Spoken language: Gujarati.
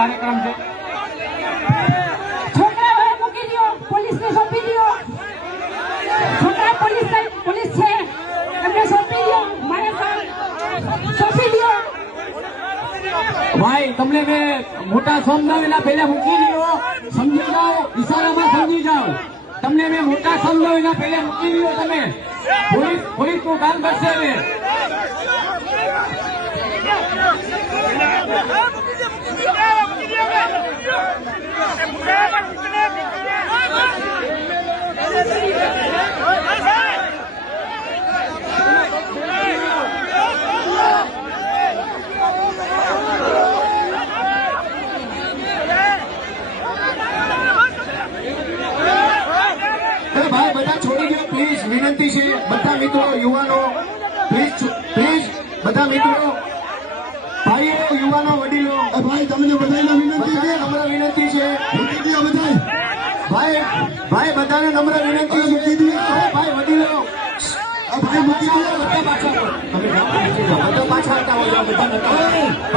કાર્યક્રમ છે. છોકરા મૂકી દો, પોલીસને સોંપી દો. છોકરા પોલીસ છે એમને સોંપી દો, મારે સોંપી દો. ભાઈ તમને મેં મોટા સમજાવેલા પહેલા મૂકી દો, સમજી જાઓ, ઈશારામાં સમજી જાઓ. તમને મેં મોટા સમજાવેલા પહેલા મૂકી દો. તમે પોલીસ નું કામ કરશે હવે. ભાઈ બધા છોડી દો પ્લીઝ, વિનંતી છે. બધા મિત્રો, યુવાનો, પ્લીઝ બધા મિત્રો, ભાઈઓ, યુવાનો, વડીલો, ભાઈ તમને બધાને વિનંતી છે, નમ્ર વિનંતી છે. મૂકી દો બધા. ભાઈ બધાને નમ્ર વિનંતી છે. મૂકી દો ભાઈ વડીલો, ભાઈ મૂકી દો. બધા પાછા, તમે બધા પાછા હતા, બધા નતા.